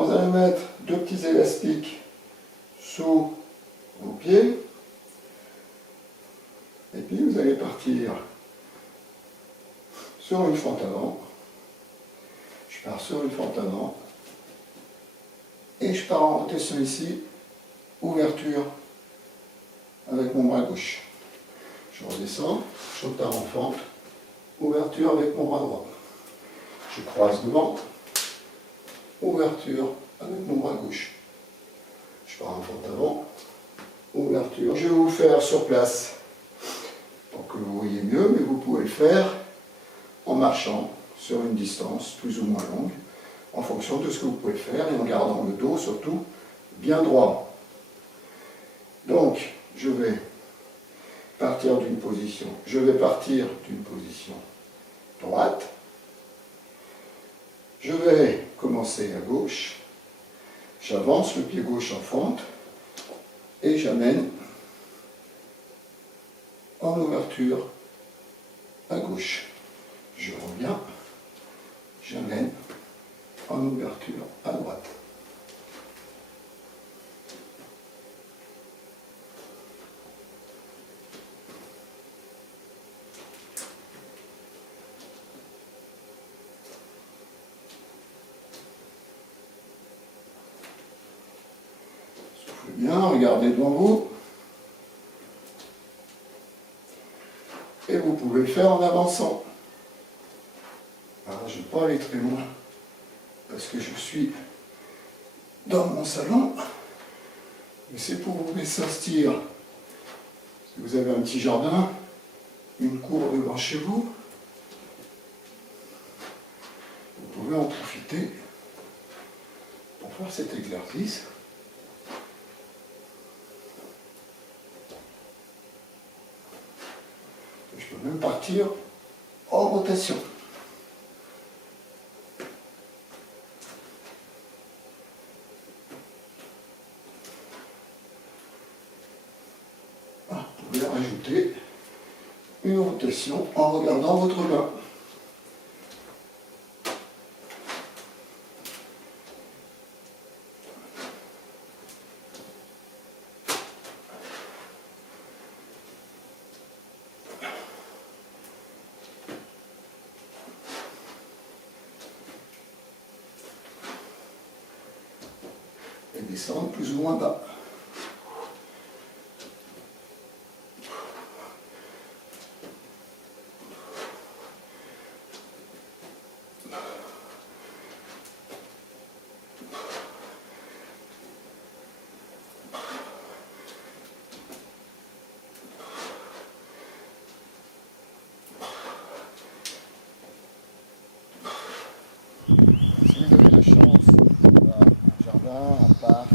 Alors vous allez mettre deux petits élastiques sous vos pieds. Et puis vous allez partir sur une fente avant. Je pars sur une fente avant. Et je pars en rotation ici. Ouverture avec mon bras gauche. Je redescends, je repars en fente. Ouverture avec mon bras droit. Je croise devant. Ouverture avec mon bras gauche. Je pars en fente avant. Ouverture. Je vais vous le faire sur place pour que vous voyez mieux, mais vous pouvez le faire en marchant sur une distance plus ou moins longue, en fonction de ce que vous pouvez faire et en gardant le dos surtout bien droit. Donc, je vais partir d'une position. Je vais partir d'une position droite. Je vais commencer à gauche. J'avance le pied gauche en fente et j'amène en ouverture à gauche. Je reviens, j'amène en ouverture à droite. Soufflez bien, regardez devant vous. Et vous pouvez le faire en avançant. Alors, je ne vais pas aller très loin parce que je suis dans mon salon. Mais c'est pour vous laisser sortir. Vous avez un petit jardin, une cour devant chez vous. Vous pouvez en profiter pour faire cet exercice. Je peux même partir en rotation. Vous pouvez rajouter une rotation en regardant votre main. Et descendre plus ou moins bas. Si vous avez la chance d'avoir un jardin, un parc,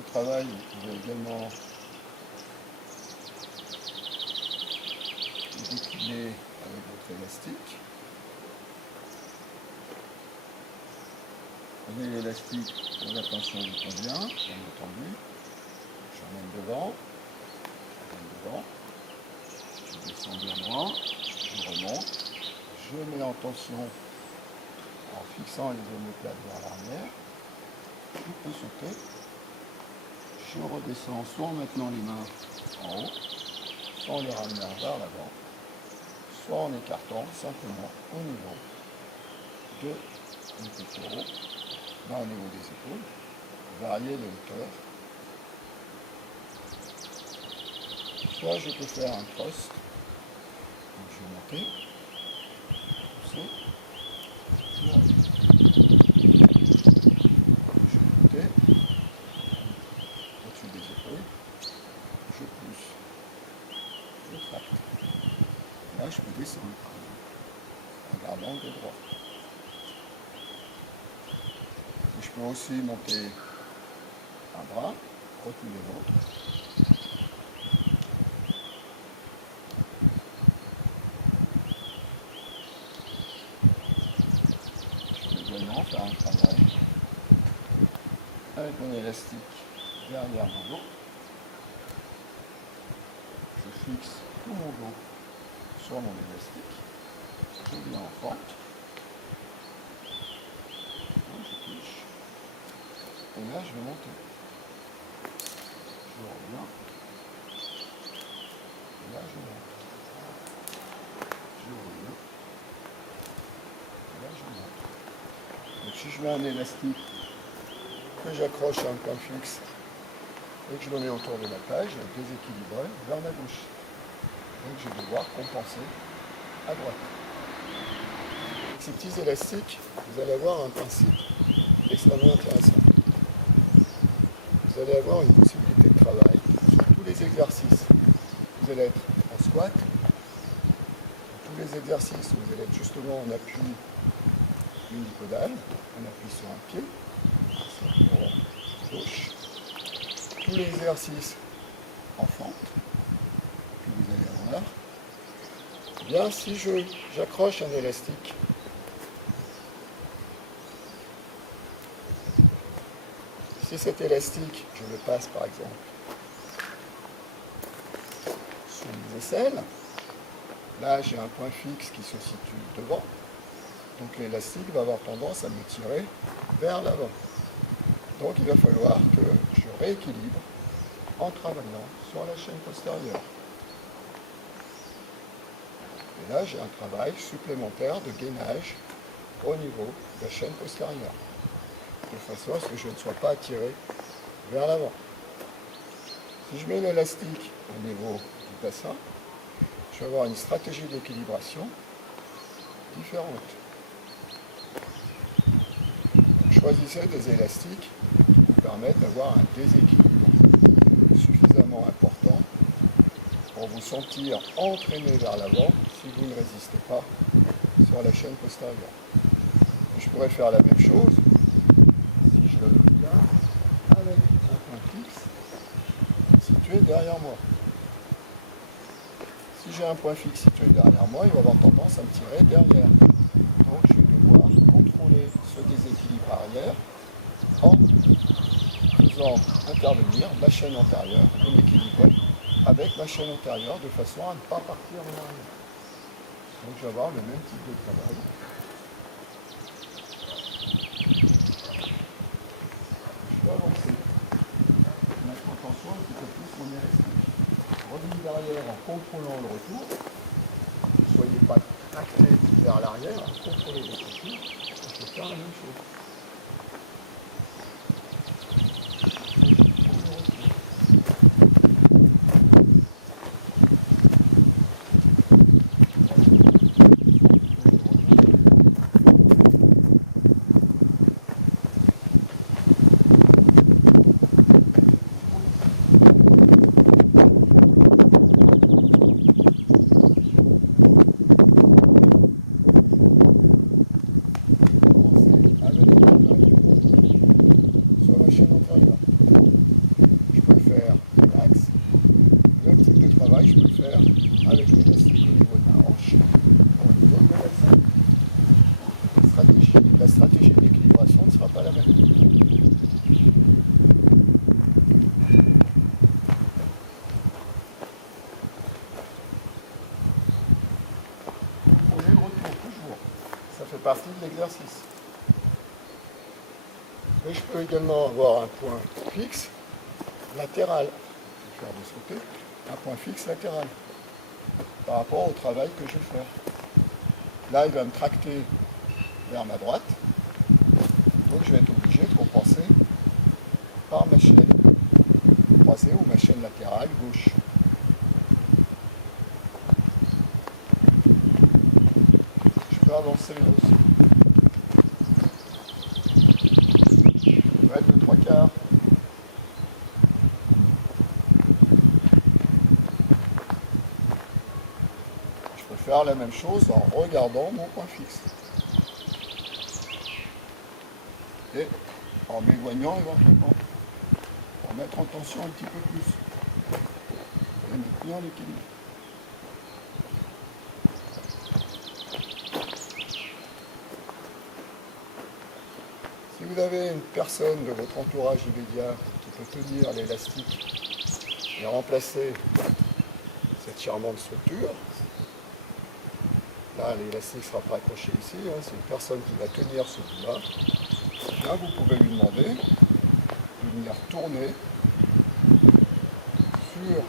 ce travail, vous pouvez également déplier avec votre élastique. Vous voyez l'élastique, la tension du convient, bien entendu. J'emmène devant, je descends bien loin, je remonte, je mets en tension en fixant les omoplates vers l'arrière, je peux sauter, je redescends soit en maintenant les mains en haut, soit en les ramenant vers l'avant, soit en écartant simplement au niveau de mes pectoraux, là au niveau des épaules, varier de hauteur. Soit je peux faire un thrust, donc je vais monter, pousser, je vais monter, au-dessus des épaules, je pousse, je tracte. Là je peux descendre, gardant le droit. Je peux aussi monter un bras, reculer l'autre. Derrière mon dos, je fixe tout mon dos sur mon élastique, je viens en pente, je touche, et là je vais monter, je reviens, et là je monte, je reviens, et là je monte. Donc si je mets un élastique que j'accroche à un point fixe, et que je me mets autour de la cage, déséquilibré vers ma gauche. Et je vais devoir compenser à droite. Avec ces petits élastiques, vous allez avoir un principe extrêmement intéressant. Vous allez avoir une possibilité de travail. Tous les exercices, vous allez être en squat. Tous les exercices, vous allez être justement en appui unipodal, on appuie sur un pied. Les exercices en fente, vous allez voir. Bien, si j'accroche un élastique, si cet élastique, je le passe par exemple sous mes aisselles, là j'ai un point fixe qui se situe devant, donc l'élastique va avoir tendance à me tirer vers l'avant. Donc il va falloir que je rééquilibre en travaillant sur la chaîne postérieure. Et là, j'ai un travail supplémentaire de gainage au niveau de la chaîne postérieure, de façon à ce que je ne sois pas attiré vers l'avant. Si je mets l'élastique au niveau du bassin, je vais avoir une stratégie d'équilibration différente. Choisissez des élastiques qui vous permettent d'avoir un déséquilibre suffisamment important pour vous sentir entraîné vers l'avant si vous ne résistez pas sur la chaîne postérieure. Je pourrais faire la même chose si je viens avec un point fixe situé derrière moi. Si j'ai un point fixe situé derrière moi, il va avoir tendance à me tirer derrière. Donc je vais pouvoir contrôler ce déséquilibre arrière en faisant intervenir la chaîne antérieure et l'équilibrer avec la chaîne antérieure de façon à ne pas partir en arrière. Donc je vais avoir le même type de travail. Je vais avancer. Mettre en tension un petit peu plus mon élastique. Revenir derrière en contrôlant le retour. Ne soyez pas tracté vers l'arrière, contrôlez le retour. Je vais faire la même chose. Mais je peux également avoir un point fixe latéral. Je vais faire de ce côté un point fixe latéral par rapport au travail que je fais. Là, il va me tracter vers ma droite. Donc je vais être obligé de compenser par ma chaîne croisée ou ma chaîne latérale gauche. Je peux avancer aussi. Je vais être de 3/4. Je peux faire la même chose en regardant mon point fixe. Et en m'éloignant éventuellement, en mettre en tension un petit peu plus, et maintenir l'équilibre. Si vous avez une personne de votre entourage immédiat qui peut tenir l'élastique et remplacer cette charmante structure, là l'élastique ne sera pas accroché ici, c'est une personne qui va tenir ce bout-là. Là, vous pouvez lui demander de venir tourner sur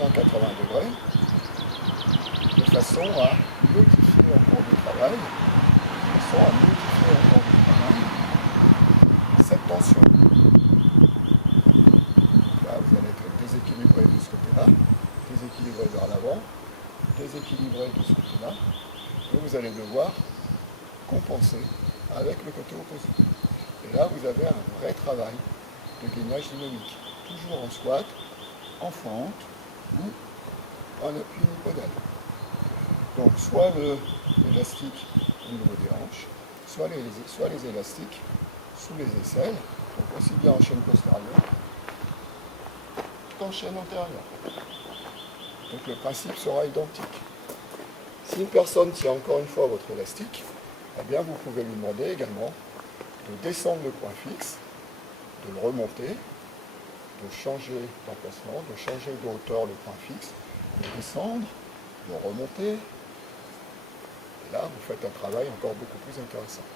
180 degrés de façon à modifier encore du travail, cette tension. Là, vous allez être déséquilibré de ce côté-là, déséquilibré vers l'avant, déséquilibré de ce côté-là, et vous allez devoir compenser avec le côté opposé. Et là, vous avez un vrai travail de gainage dynamique, toujours en squat, en fente ou en appui au niveau d'aile. Donc, soit l'élastique au niveau des hanches, soit les élastiques sous les aisselles, aussi bien en chaîne postérieure qu'en chaîne antérieure. Donc, le principe sera identique. Si une personne tient encore une fois votre élastique, eh bien, vous pouvez lui demander également de descendre le point fixe, de le remonter, de changer d'emplacement, de changer de hauteur le point fixe, de descendre, de remonter. Et là, vous faites un travail encore beaucoup plus intéressant.